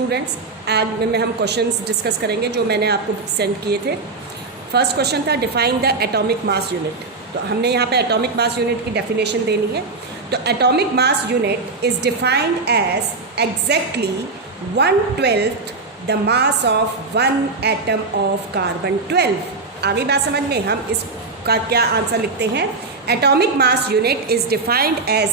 Students, आज में हम क्वेश्चंस डिस्कस करेंगे जो मैंने आपको सेंड किए थे। फर्स्ट क्वेश्चन था define the atomic mass unit. तो हमने यहाँ पे एटॉमिक मास यूनिट की डेफिनेशन देनी है। तो atomic mass unit is defined as exactly 1/12 the mass of one atom of carbon 12। आगे बात समझ में, हम इसका क्या आंसर लिखते हैं। Atomic mass unit is defined as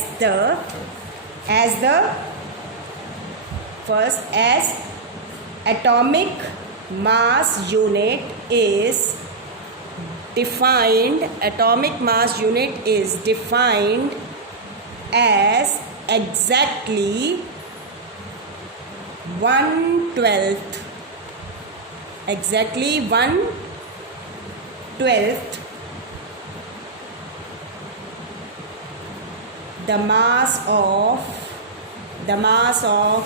atomic mass unit is defined as exactly 1/12 the mass of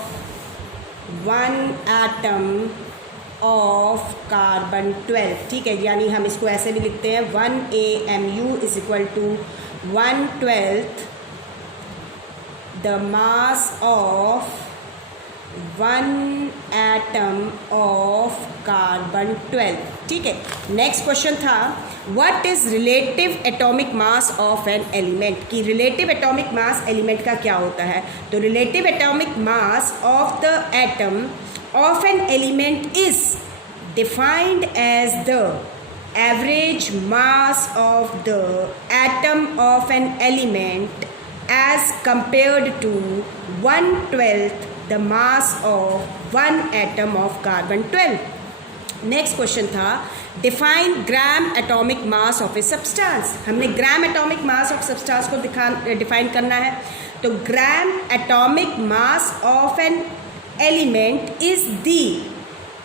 one atom of carbon 12। ठीक है, यानी हम इसको ऐसे भी लिखते हैं 1 AMU is equal to 1/12 the mass of one atom of carbon 12। ठीक है, नेक्स्ट क्वेश्चन था what is relative atomic mass of an element. कि रिलेटिव एटॉमिक मास एलिमेंट का क्या होता है। तो relative atomic mass of the atom of an element is defined as the average mass of the atom of an element as compared to 1/12 the mass of one atom of carbon 12। Next question था define gram atomic mass of a substance. हमने gram atomic mass of substance को define करना है। तो gram atomic mass of an element is the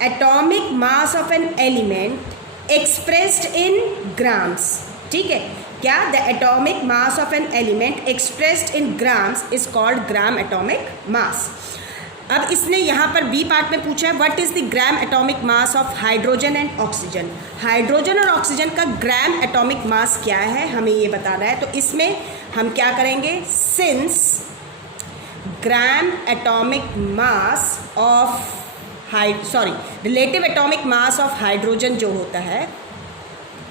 atomic mass of an element expressed in grams. ठीक है, क्या the atomic mass of an element expressed in grams is called gram atomic mass. अब इसने यहाँ पर बी पार्ट में पूछा है what is the gram atomic mass of hydrogen and oxygen. Hydrogen और ऑक्सीजन का ग्राम एटॉमिक मास क्या है, हमें ये बताना है। तो इसमें हम क्या करेंगे, since gram atomic mass of relative atomic mass of hydrogen जो होता है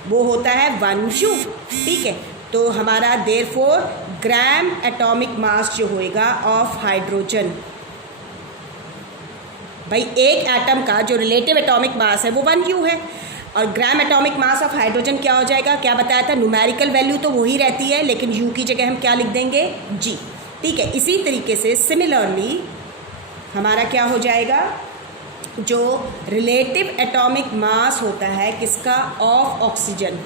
वो होता है 1U। ठीक है, तो हमारा देयरफॉर ग्राम एटॉमिक मास जो होएगा ऑफ हाइड्रोजन, भाई एक एटम का जो रिलेटिव एटॉमिक मास है वो 1U है, और ग्राम एटॉमिक मास ऑफ हाइड्रोजन क्या हो जाएगा, क्या बताया था, न्यूमेरिकल वैल्यू तो वही रहती है लेकिन U की जगह हम क्या लिख देंगे, G। ठीक है, इसी तरीके से सिमिलरली हमारा क्या हो जाएगा, जो रिलेटिव एटॉमिक मास होता है किसका, ऑफ ऑक्सीजन,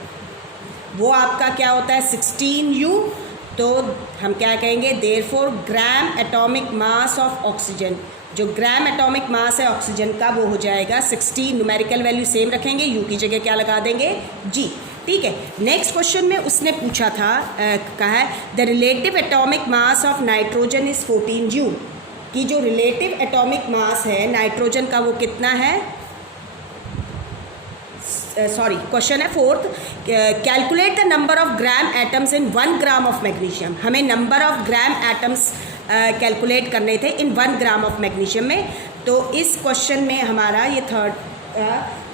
वो आपका क्या होता है 16U। तो हम क्या कहेंगे, therefore gram atomic mass of oxygen, जो ग्राम एटॉमिक मास है ऑक्सीजन का वो हो जाएगा 16। न्यूमेरिकल वैल्यू सेम रखेंगे, U की जगह क्या लगा देंगे, G। ठीक है, नेक्स्ट क्वेश्चन में उसने पूछा था कहा है the relative atomic mass of nitrogen is 14U। कि जो रिलेटिव एटॉमिक मास है नाइट्रोजन का वो कितना है, क्वेश्चन है fourth, calculate the number of gram atoms in 1 gram of magnesium. हमें number of gram atoms calculate करने थे इन 1 ग्राम ऑफ मैग्नीशियम में। तो इस क्वेश्चन में हमारा ये थर्ड,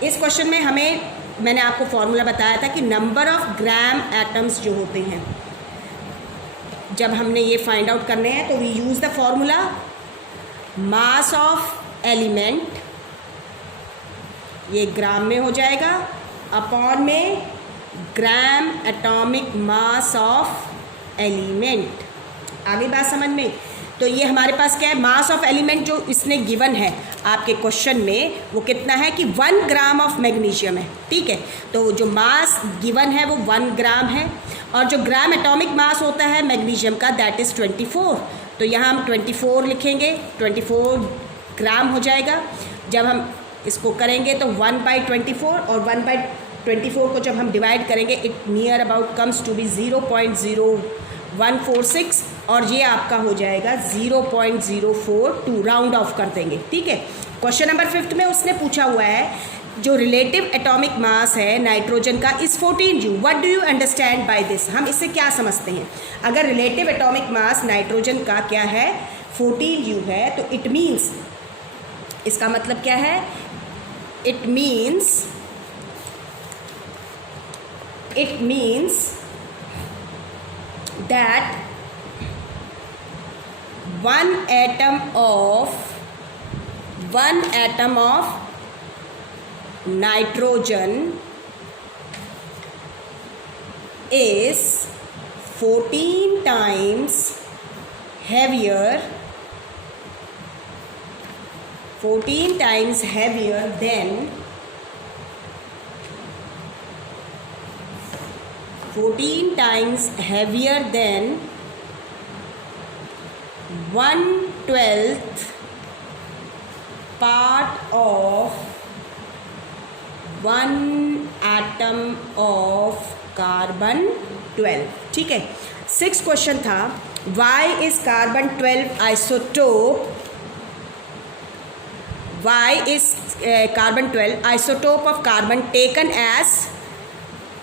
इस क्वेश्चन में हमें मैंने आपको फॉर्मूला बताया था कि नंबर ऑफ ग्राम एटम्स जो होते हैं जब हमने ये फाइंड आउट करने हैं तो we use the formula mass of element, ये ग्राम में हो जाएगा, अपॉन में gram atomic mass of element. आगे बात समझ में। तो ये हमारे पास क्या है, मास ऑफ एलिमेंट जो इसने गिवन है आपके क्वेश्चन में वो कितना है कि 1 ग्राम ऑफ मैग्नीशियम है। ठीक है, तो जो मास गिवन है वो 1 ग्राम है, और जो ग्राम एटॉमिक मास होता है मैग्नीशियम का दैट इज़ 24। तो यहाँ हम 24 लिखेंगे, 24 ग्राम हो जाएगा। जब हम इसको करेंगे तो 1/24, और 1/24 को जब हम डिवाइड करेंगे it near about comes to be 0.0146, और ये आपका हो जाएगा 0.042, राउंड ऑफ कर देंगे। ठीक है, क्वेश्चन नंबर 5 में उसने पूछा हुआ है जो रिलेटिव एटॉमिक मास है नाइट्रोजन का is 14U। What do you understand by this. हम इससे क्या समझते हैं, अगर रिलेटिव एटॉमिक मास नाइट्रोजन का क्या है 14U है, तो इट मीन्स इसका मतलब क्या है? It means that one atom of nitrogen is 14 times heavier than 1/12 part of one atom of carbon 12. ठीक है, 6 क्वेश्चन था. Why is carbon 12 isotope of carbon taken as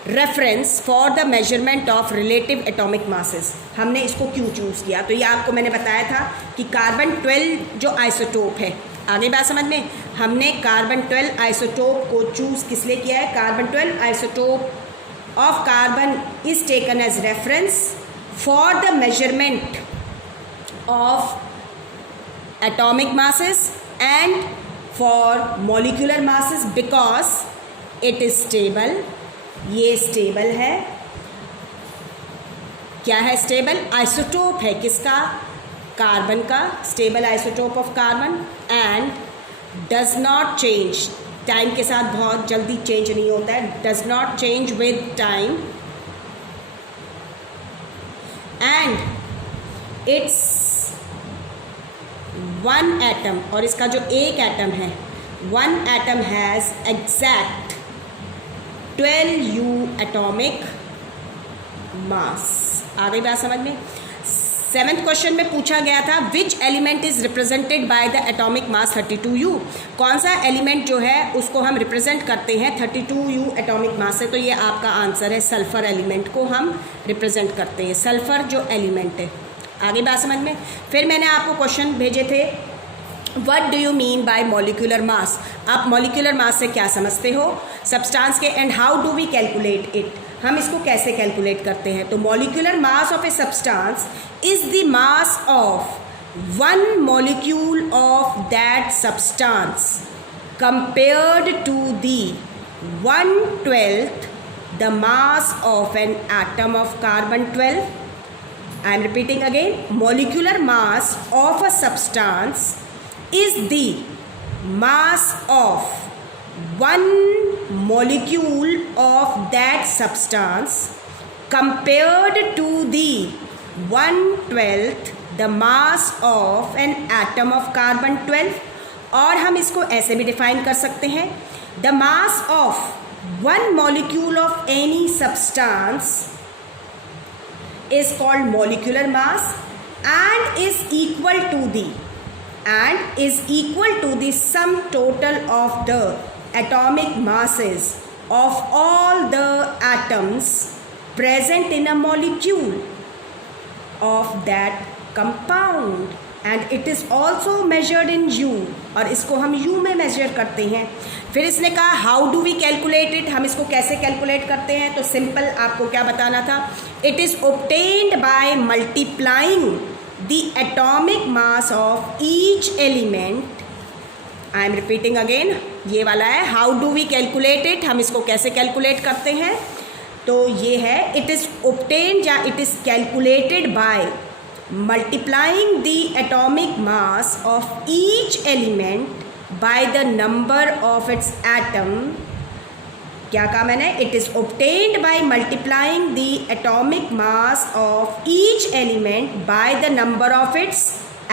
reference for the measurement of relative atomic masses? हमने इसको क्यों choose किया? तो ये आपको मैंने बताया था कि कार्बन 12 जो आइसोटोप है, आगे बात समझ में, हमने कार्बन 12 आइसोटोप को चूज़ किस लिए किया है? Carbon 12 isotope of carbon is taken as reference for the measurement of atomic masses and for molecular masses because it is stable. ये स्टेबल है. क्या है स्टेबल? आइसोटोप है. किसका? कार्बन का. Stable isotope of carbon and does not change. Time के साथ बहुत जल्दी चेंज नहीं होता है. Does not change with time and it's one atom, और इसका जो एक एटम है, one atom has exact 12U atomic mass. आ गई बात समझ में? 7th क्वेश्चन में पूछा गया था which element is represented by the atomic mass 32U. कौन सा एलिमेंट जो है उसको हम रिप्रेजेंट करते हैं 32U एटॉमिक मास से? तो ये आपका आंसर है, सल्फर एलिमेंट को हम रिप्रेजेंट करते हैं. सल्फर जो एलिमेंट है. आगे बात समझ में? फिर मैंने आपको क्वेश्चन भेजे थे What do you mean by molecular mass? आप molecular mass से क्या समझते हो? सब्सटेंस के. And how do we calculate it? हम इसको कैसे कैलकुलेट करते हैं? तो molecular mass of a substance is the mass of one molecule of that substance compared to the 1/12 the mass of an atom of carbon 12. I am repeating again. Molecular mass of a substance is the mass of one molecule of that substance compared to the 1/12 the mass of an atom of carbon 12. और हम इसको ऐसे भी define कर सकते हैं, the mass of one molecule of any substance is called molecular mass and is equal to the sum total of the atomic masses of all the atoms present in a molecule of that compound and it is also measured in U. और इसको हम U में major करते हैं. फिर इसने कहा how do we calculate it? हम इसको कैसे कैलकुलेट करते हैं? तो सिंपल आपको क्या बताना था? It is obtained by multiplying the atomic mass of each element. I am repeating again. ये वाला है how do we calculate it. हम इसको कैसे कैलकुलेट करते हैं? तो ये है इट इज़ obtained या it is calculated by multiplying the atomic mass of each element by the number of its atom. क्या कहा मैंने? It is obtained by multiplying the atomic mass of each element by the number of its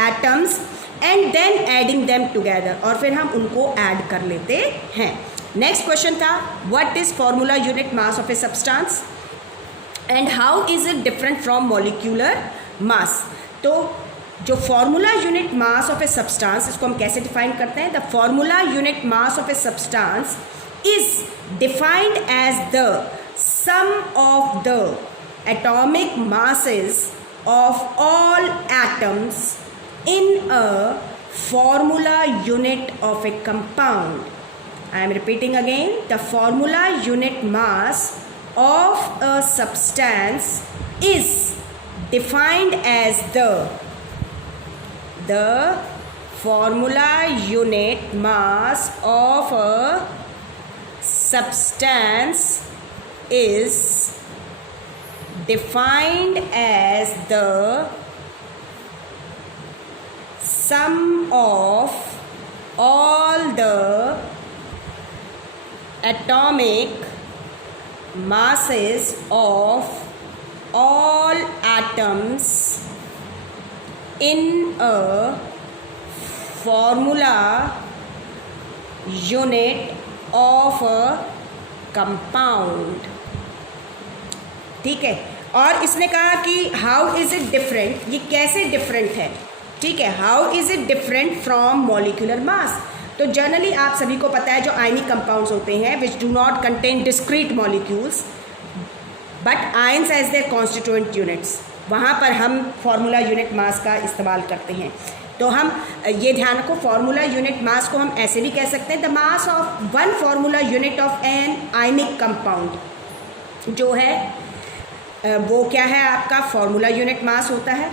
atoms and then adding them together. और फिर हम उनको add कर लेते हैं. नेक्स्ट क्वेश्चन था what is formula unit mass of a substance and how is it different from molecular mass. तो जो formula unit mass of a substance, इसको हम कैसे डिफाइन करते हैं? The formula unit mass of a substance is defined as the sum of the atomic masses of all atoms in a formula unit of a compound. I am repeating again, the formula unit mass of a substance is defined as the formula unit mass of a substance is defined as the sum of all the atomic masses of all atoms in a formula unit of a compound. ठीक है, और इसने कहा कि how is it different, ये कैसे different है. ठीक है, how is it different from molecular mass. तो जनरली आप सभी को पता है जो आयनिक कंपाउंड्स होते हैं which do not contain discrete molecules but ions as their constituent units, वहाँ पर हम फार्मूला यूनिट मास का इस्तेमाल करते हैं. तो हम ये ध्यान रखो, फार्मूला यूनिट मास को हम ऐसे भी कह सकते हैं, the mass of one formula unit of an ionic compound जो है वो क्या है आपका फार्मूला यूनिट मास होता है.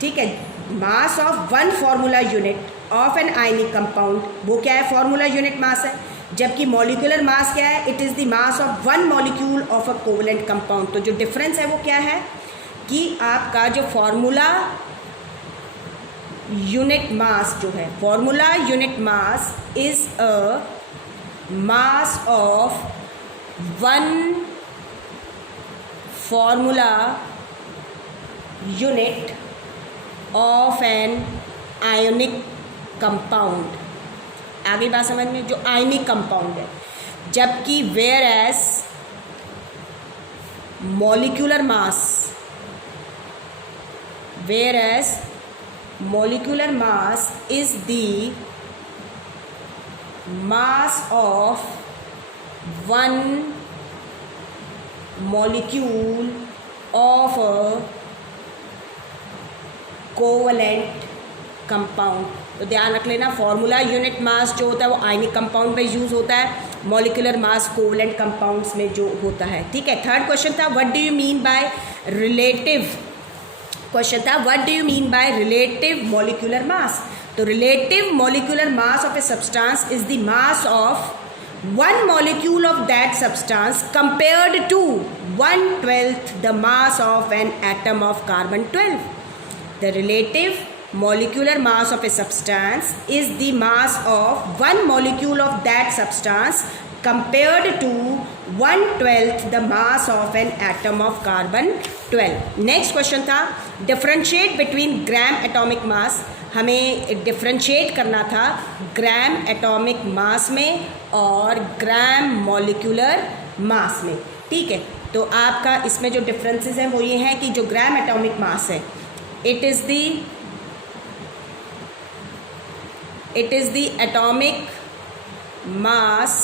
ठीक है, मास of one formula unit of an ionic compound वो क्या है, फार्मूला यूनिट मास है. जबकि मॉलिक्यूलर मास क्या है, it is the mass of one molecule of a covalent compound. तो जो डिफरेंस है वो क्या है कि आपका जो फार्मूला यूनिट मास जो है, formula unit mass is a mass of one formula unit of an ionic compound. आगे बात समझ में, जो आयनिक कंपाउंड है. जबकि whereas molecular mass, whereas molecular mass is the mass of one molecule of a covalent compound. तो ध्यान रख लेना, फार्मूला यूनिट मास जो होता है वो आयनिक कंपाउंड में यूज़ होता है, मॉलिक्यूलर मास कोवेलेंट कंपाउंड्स में जो होता है. ठीक है, थर्ड क्वेश्चन था what do you mean by relative. Question था what do you mean by relative molecular mass. तो relative molecular mass of a substance is the mass of one molecule of that substance compared to 1/12 the mass of an atom of carbon 12. The relative molecular mass of a substance is the mass of one molecule of that substance compared to 1/12 the mass of an atom of carbon 12. Next question था differentiate between gram atomic mass. हमें differentiate करना था ग्राम atomic मास में और ग्राम molecular मास में. ठीक है, तो आपका इसमें जो डिफरेंसेस हैं वो ये हैं कि जो ग्राम एटॉमिक मास है it is the atomic mass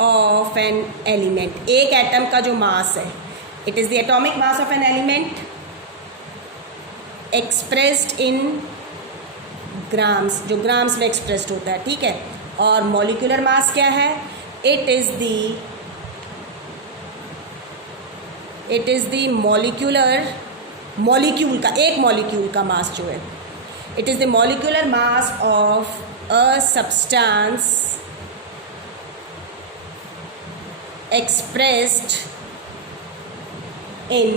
of an element. एक एटम का जो मास है, it is the atomic mass of an element expressed in grams, जो ग्राम्स में एक्सप्रेस्ड होता है. ठीक है, और मॉलिक्यूलर मास क्या है, it is the मॉलिक्यूल का, एक मॉलिक्यूल का मास जो है, it is the molecular mass of a substance expressed in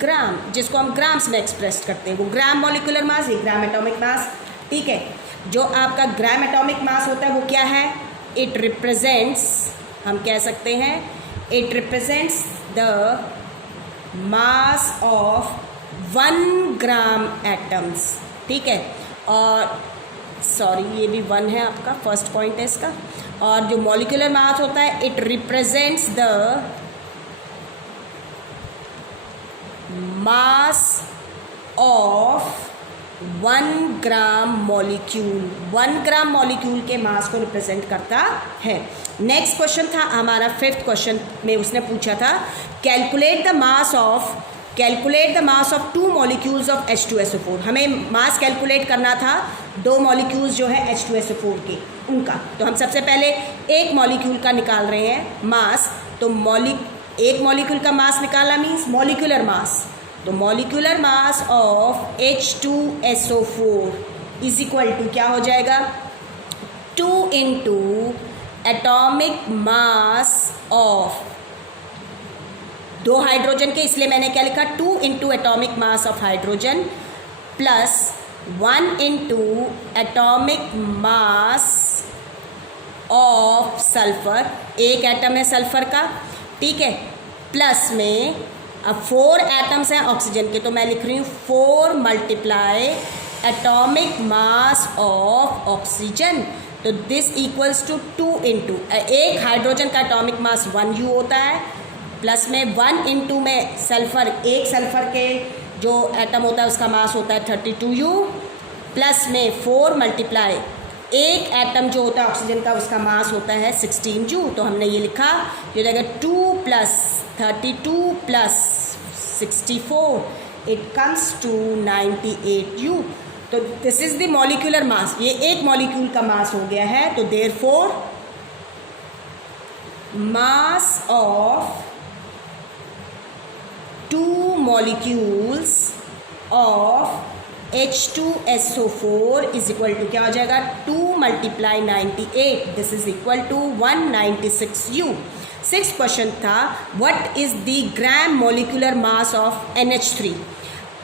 gram, जिसको हम ग्राम्स में एक्सप्रेस करते हैं, वो ग्राम मॉलिक्यूलर मास, ये ग्राम एटॉमिक मास. ठीक है, जो आपका ग्राम एटॉमिक मास होता है वो क्या है, इट रिप्रेजेंट्स, हम कह सकते हैं it represents the mass of 1 gram atoms. ठीक है, और सॉरी ये भी 1 है आपका, फर्स्ट पॉइंट है इसका. और जो मॉलिक्यूलर मास होता है it represents the mass of 1 gram molecule. 1 gram molecule के मास को रिप्रेजेंट करता है. नेक्स्ट क्वेश्चन था हमारा, 5th क्वेश्चन में उसने पूछा था calculate the mass of 2 molecules of H2SO4. हमें मास कैलकुलेट करना था दो मॉलिक्यूल्स जो है H2SO4 के उनका। तो हम सबसे पहले एक मॉलिक्यूल का निकाल रहे हैं मास। तो एक मॉलिक्यूल का मास निकाला मीन्स मॉलिक्यूलर मास। तो molecular mass of H2SO4 is equal to क्या हो जाएगा, 2 इंटू एटॉमिक मास ऑफ, दो हाइड्रोजन के, इसलिए मैंने क्या लिखा, 2 into atomic mass of hydrogen plus 1 into atomic mass of sulphur, एक एटम है सल्फर का, ठीक है, प्लस में अब 4 एटम्स हैं ऑक्सीजन के, तो मैं लिख रही हूँ 4 multiply atomic mass of oxygen. तो दिस इक्वल्स टू 2 इंटू, एक हाइड्रोजन का एटॉमिक मास 1U होता है, प्लस में 1 इंटू में सल्फर, एक सल्फर के जो एटम होता है उसका मास होता है 32U, प्लस में 4 मल्टीप्लाई एक एटम जो होता है ऑक्सीजन का उसका मास होता है 16U। तो हमने ये लिखा, ये हो जाएगा 2 plus 32 plus 64, it comes to 98U। तो this is the molecular mass, ये एक मॉलिक्यूल का मास हो गया है। तो therefore mass of 2 molecules of H2SO4 is equal to क्या हो जाएगा, 2 multiply 98, this is equal to 196U। 6th question था what is the gram molecular mass of NH3।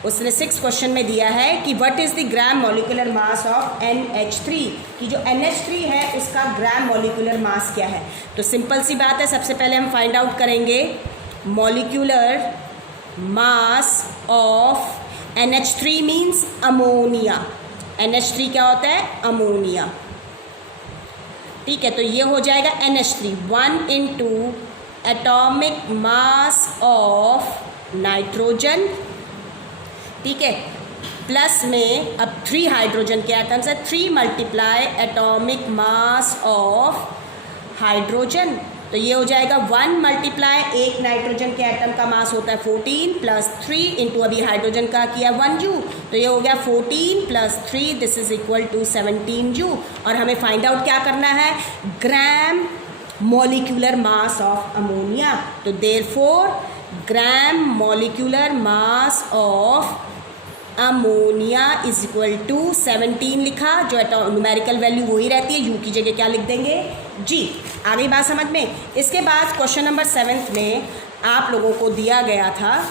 उसने 6th क्वेश्चन में दिया है कि what is the gram molecular mass of NH3, कि जो NH3 है उसका ग्राम मॉलिक्यूलर मास क्या है। तो सिंपल सी बात है, सबसे पहले हम फाइंड आउट करेंगे molecular mass of NH3 means ammonia. NH3 क्या होता है, अमोनिया, ठीक है। तो ये हो जाएगा NH3 1 into atomic mass of nitrogen, ठीक है, प्लस में अब 3 हाइड्रोजन के एटम्स है, 3 multiply atomic mass of hydrogen. तो ये हो जाएगा 1 मल्टीप्लाई एक नाइट्रोजन के एटम का मास होता है 14 प्लस 3 इंटू अभी हाइड्रोजन का किया 1U, तो ये हो गया 14 plus 3, this is equal to 17U। और हमें फाइंड आउट क्या करना है, gram molecular mass of ammonia. तो therefore gram molecular mass of ammonia is equal to 17 लिखा, जो न्यूमेरिकल वैल्यू वही रहती है, यू की जगह क्या लिख देंगे, जी। आ गई बात समझ में। इसके बाद क्वेश्चन नंबर 7 में आप लोगों को दिया गया था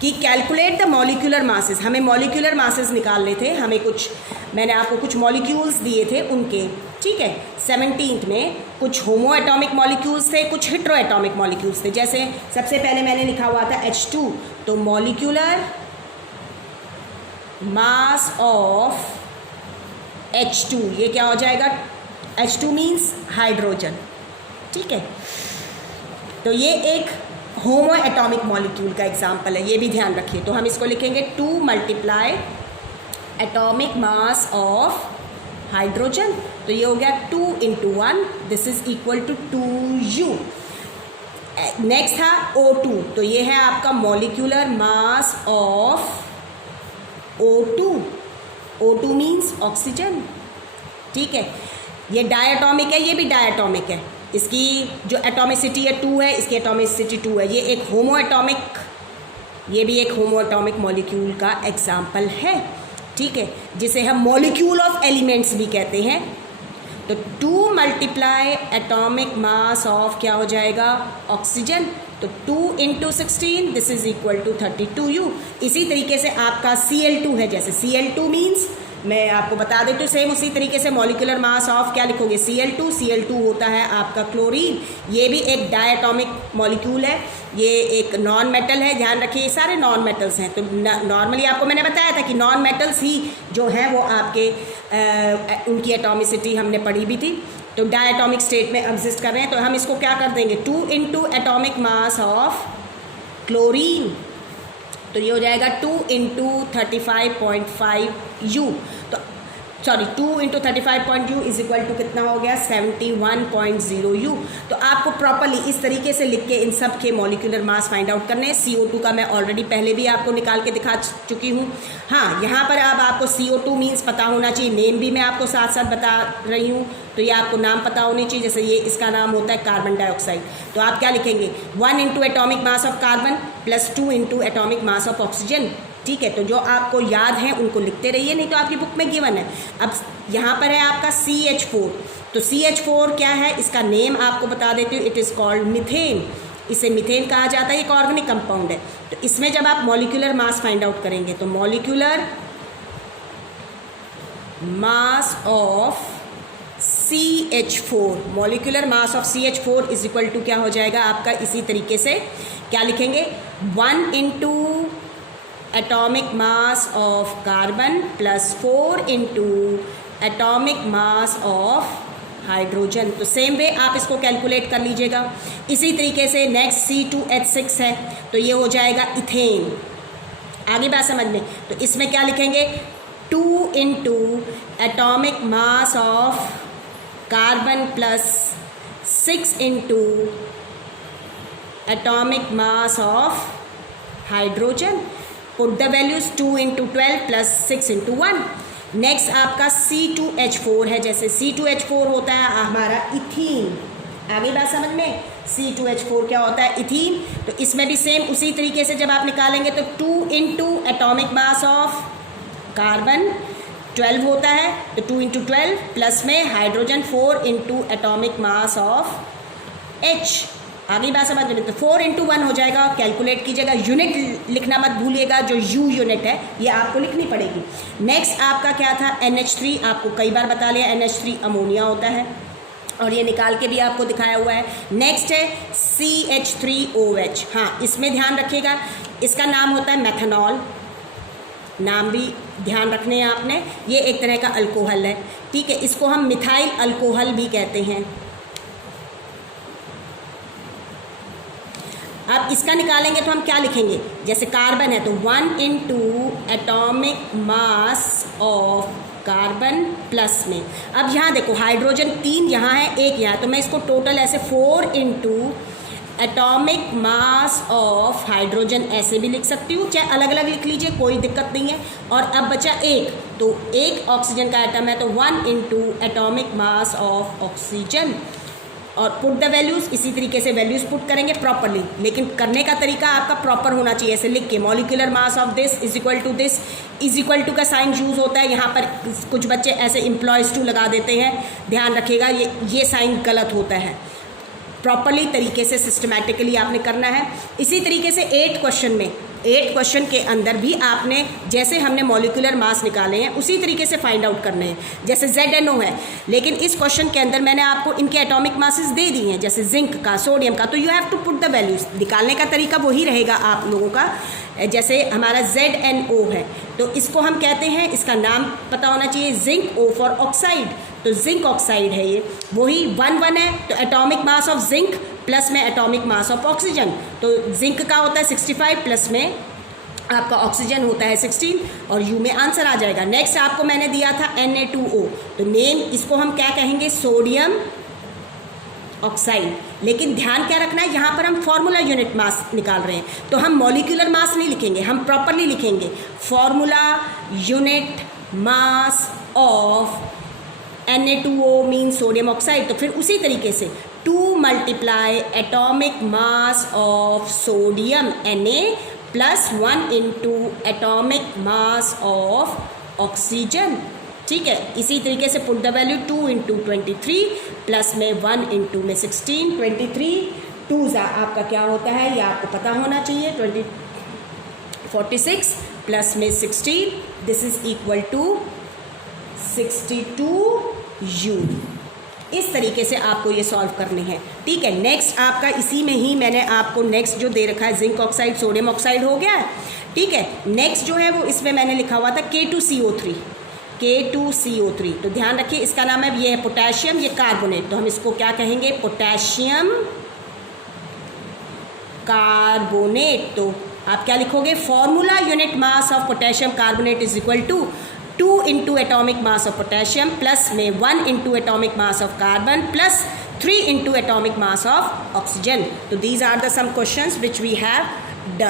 कि कैलकुलेट द मॉलिक्यूलर मासेस, हमें मॉलिक्यूलर मासेस निकालने थे, हमें कुछ, मैंने आपको कुछ मॉलिक्यूल्स दिए थे उनके, ठीक है। 17th में कुछ होमो एटॉमिक मॉलिक्यूल्स थे, कुछ हेट्रो एटॉमिक मॉलिक्यूल्स थे। जैसे सबसे पहले मैंने लिखा हुआ था H2, तो मॉलिक्यूलर मास ऑफ H2, ये क्या हो जाएगा, H2 मीन्स हाइड्रोजन, ठीक है। तो ये एक होमो एटॉमिक मॉलिक्यूल का एग्जाम्पल है, ये भी ध्यान रखिए। तो हम इसको लिखेंगे 2 multiply atomic mass of hydrogen, तो ये हो गया 2 into 1, this is equal to 2U। Next था O2, तो ये है आपका molecular mass of O2, O2 means oxygen, ठीक है। ये डायटॉमिक है, ये भी डायटॉमिक है, इसकी जो एटॉमिसिटी है 2 है, इसकी एटॉमिसिटी 2 है। ये एक होमो एटॉमिक, ये भी एक होमो एटॉमिक मॉलिक्यूल का एग्जाम्पल है, ठीक है, जिसे हम मॉलिक्यूल ऑफ एलिमेंट्स भी कहते हैं। तो 2 मल्टीप्लाई एटॉमिक मास ऑफ क्या हो जाएगा, ऑक्सीजन, तो 2 into 16, this is equal to 32U। इसी तरीके से आपका Cl2 है, जैसे Cl2 मीन्स, मैं आपको बता देती हूँ, सेम उसी तरीके से मॉलिक्यूलर मास ऑफ क्या लिखोगे, Cl2 होता है आपका क्लोरीन, ये भी एक डायटॉमिक मॉलिक्यूल है, ये एक नॉन मेटल है, ध्यान रखिए ये सारे नॉन मेटल्स हैं। तो नॉर्मली आपको मैंने बताया था कि नॉन मेटल्स ही जो हैं वो आपके उनकी एटॉमिसिटी हमने पढ़ी भी थी, तो डायटॉमिक स्टेट में एग्जिस्ट कर रहे हैं। तो हम इसको क्या कर देंगे, 2 into atomic mass of chlorine, तो ये हो जाएगा 2 into 35.5U। Sorry 2 into 35.u is equal to कितना हो गया 71.0u। तो आपको प्रॉपरली इस तरीके से लिख के इन सब के मॉलिक्यूलर मास फाइंड आउट करने हैं। CO2 का मैं ऑलरेडी पहले भी आपको निकाल के दिखा चुकी हूँ। हाँ, यहाँ पर अब आपको CO2 मीन्स पता होना चाहिए, नेम भी मैं आपको साथ साथ बता रही हूँ, तो ये आपको नाम पता होनी चाहिए। जैसे ये इसका नाम होता है कार्बन डाइऑक्साइड, तो आप क्या लिखेंगे 1 into atomic mass of carbon plus 2 into atomic mass of oxygen. ठीक है, तो जो आपको याद है उनको लिखते रहिए, नहीं तो आपकी बुक में गिवन है। अब यहाँ पर है आपका CH4, तो CH4 क्या है, इसका नेम आपको बता देती हूँ, इट इज़ कॉल्ड मीथेन। इसे मीथेन कहा जाता है, एक ऑर्गेनिक कंपाउंड है। तो इसमें जब आप मॉलिक्यूलर मास फाइंड आउट करेंगे तो molecular mass of CH4, molecular mass of CH4 is equal to क्या हो जाएगा आपका, इसी तरीके से क्या लिखेंगे 1 into atomic mass of carbon plus 4 into atomic mass of hydrogen. तो सेम वे आप इसको कैलकुलेट कर लीजिएगा। इसी तरीके से नेक्स्ट C2H6 है, तो ये हो जाएगा इथेन। आगे बात समझ में, तो इसमें क्या लिखेंगे 2 into atomic mass of carbon plus 6 into atomic mass of hydrogen. Put the values 2 into 12 plus 6 into 1। Next आपका C2H4 है, जैसे C2H4 होता है हमारा इथीन। आगे बात समझ में, C2H4 क्या होता है, इथीन। तो इसमें भी सेम उसी तरीके से जब आप निकालेंगे तो 2 into atomic mass of carbon 12 होता है, तो 2 इंटू 12 प्लस में hydrogen 4 into atomic mass of H। आगे बात समझ में, तो 4 इंटू 1 हो जाएगा। कैलकुलेट कीजिएगा, यूनिट लिखना मत भूलिएगा, जो U यूनिट है ये आपको लिखनी पड़ेगी। नेक्स्ट आपका क्या था NH3, आपको कई बार बता लिया, NH3 अमोनिया होता है और ये निकाल के भी आपको दिखाया हुआ है। नेक्स्ट है CH3OH। हाँ, इसमें ध्यान रखिएगा, इसका नाम होता है मेथनॉल, नाम भी ध्यान रखने हैं आपने। ये एक तरह का अल्कोहल है, ठीक है, इसको हम मिथाइल अल्कोहल भी कहते हैं। अब इसका निकालेंगे तो हम क्या लिखेंगे, जैसे कार्बन है तो 1 into atomic mass of carbon plus में। अब यहाँ देखो हाइड्रोजन 3 यहाँ है, 1 यहाँ, तो मैं इसको टोटल ऐसे 4 into atomic mass of hydrogen ऐसे भी लिख सकती हूँ, चाहे अलग अलग लिख लीजिए, कोई दिक्कत नहीं है। और अब बचा 1, तो 1 ऑक्सीजन का एटम है तो 1 into atomic mass of oxygen. और पुट द वैल्यूज़, इसी तरीके से वैल्यूज़ पुट करेंगे प्रॉपरली, लेकिन करने का तरीका आपका प्रॉपर होना चाहिए। ऐसे लिख के molecular mass of this is equal to this, is equal to का साइन यूज़ होता है। यहाँ पर कुछ बच्चे ऐसे एम्प्लॉयज़ टू लगा देते हैं, ध्यान रखिएगा ये साइन गलत होता है। प्रॉपरली तरीके से सिस्टमैटिकली आपने करना है। इसी तरीके से 8 क्वेश्चन के अंदर भी आपने जैसे हमने मॉलिक्यूलर मास निकाले हैं उसी तरीके से फाइंड आउट करने हैं। जैसे ZNO है, लेकिन इस क्वेश्चन के अंदर मैंने आपको इनके एटॉमिक मासेस दे दी हैं, जैसे जिंक का, सोडियम का, तो you have to put the values. निकालने का तरीका वही रहेगा आप लोगों का। जैसे हमारा ZNO है तो इसको हम कहते हैं, इसका नाम पता होना चाहिए, जिंक O फॉर ऑक्साइड, तो जिंक ऑक्साइड है ये। वही 1 है तो atomic mass of zinc plus में एटॉमिक मास ऑफ ऑक्सीजन, तो जिंक का होता है 65 प्लस में आपका ऑक्सीजन होता है 16 और यू में आंसर आ जाएगा। नेक्स्ट आपको मैंने दिया था Na2O, तो नेम इसको हम क्या कहेंगे, सोडियम ऑक्साइड। लेकिन ध्यान क्या रखना है, यहाँ पर हम फॉर्मूला यूनिट मास निकाल रहे हैं, तो हम मॉलिक्यूलर मास नहीं लिखेंगे, हम प्रॉपरली लिखेंगे formula unit mass of Na2O mean sodium oxide. तो फिर उसी तरीके से 2 multiply atomic mass of sodium Na plus 1 into atomic mass of oxygen, ठीक है। इसी तरीके से put the value 2 into 23 plus में 1 इंटू में 16, 23 2 आपका क्या होता है ये आपको पता होना चाहिए, 46 प्लस में 16, this is equal to 62U। इस तरीके से आपको ये सॉल्व करने हैं, ठीक है। नेक्स्ट आपका इसी में ही मैंने आपको नेक्स्ट जो दे रखा है जिंक ऑक्साइड सोडियम ऑक्साइड हो गया है, ठीक है। नेक्स्ट जो है वो इसमें मैंने लिखा हुआ था K2CO3, K2CO3, तो ध्यान रखिए इसका नाम है, ये है पोटेशियम, ये कार्बोनेट, तो हम इसको क्या कहेंगे, पोटेशियम कार्बोनेट। तो आप क्या लिखोगे, formula unit mass of potassium carbonate is equal to 2 into atomic mass of potassium plus में 1 into atomic mass of carbon plus 3 into atomic mass of oxygen. So these are the some questions which we have